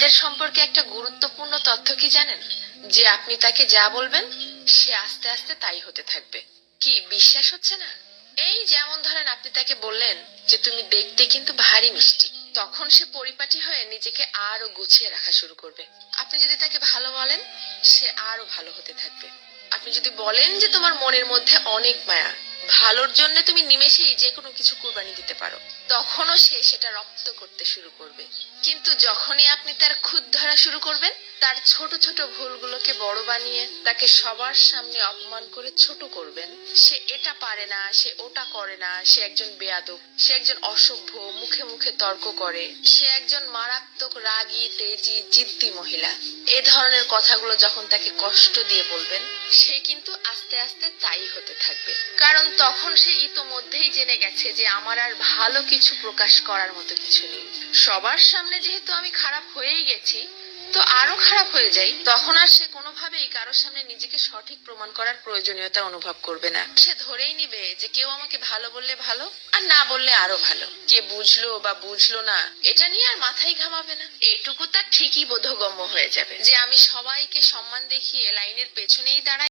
মেয়েদের সম্পর্কে একটা গুরুত্বপূর্ণ তথ্য কি জানেন? যে আপনি তাকে যা বলবেন সে আস্তে আস্তে তাই হতে থাকবে। কি বিশ্বাস হচ্ছে না? এই যেমন ধরেন আপনি তাকে বললেন যে তুমি দেখতে কিন্তু ভারী মিষ্টি, তখন সে পরিপাটি হয়ে নিজেকে আরো গুছিয়ে রাখা শুরু করবে। আপনি যদি তাকে ভালো বলেন সে আরো ভালো হতে থাকবে। আপনি যদি বলেন যে তোমার মনের মধ্যে অনেক মায়া, ভালোর জন্য তুমি নিমেষেই যে কোনো কিছু কুরবানি দিতে পারো, তখনও সে সেটা রপ্ত করতে শুরু করবে। কিন্তু যখনই আপনি তার খুঁত ধরা শুরু করবেন, তার ছোট ছোট ভুলগুলোকে বড় বানিয়ে তাকে সবার সামনে অপমান করে ছোট করবেন, সে এটা পারে না, সে ওটা করে না, সে একজন বেয়াদব, সে একজন অসভ্য, মুখে মুখে তর্ক করে, সে একজন মারাত্মক রাগী তেজি জিদ্দি মহিলা, এ ধরনের কথাগুলো যখন তাকে কষ্ট দিয়ে বলবেন, সে কিন্তু আস্তে আস্তে তাই হতে থাকবে। কারণ তখন সে ইতোমধ্যেই জেনে গেছে যে আমার আর ভালো কিছু প্রকাশ করার মতো কিছু নেই। সবার সামনে যেহেতু আমি খারাপ হয়েই গেছি, তো আরো খারাপ হয়ে যাই, তখন আর সে কোনোভাবেই কারোর সামনে নিজেকে সঠিক প্রমাণ করার প্রয়োজনীয়তা অনুভব করবে না। সে ধরেই নিবে যে কেউ আমাকে ভালো বললে ভালো, আর না বললে আরো ভালো। কে বুঝলো বা বুঝলো না এটা নিয়ে আর মাথায় ঘামাবে না। এটুকু তার ঠিকই বোধগম্য হয়ে যাবে যে আমি সবাইকে সম্মান দেখিয়ে লাইনের পেছনেই দাঁড়াই।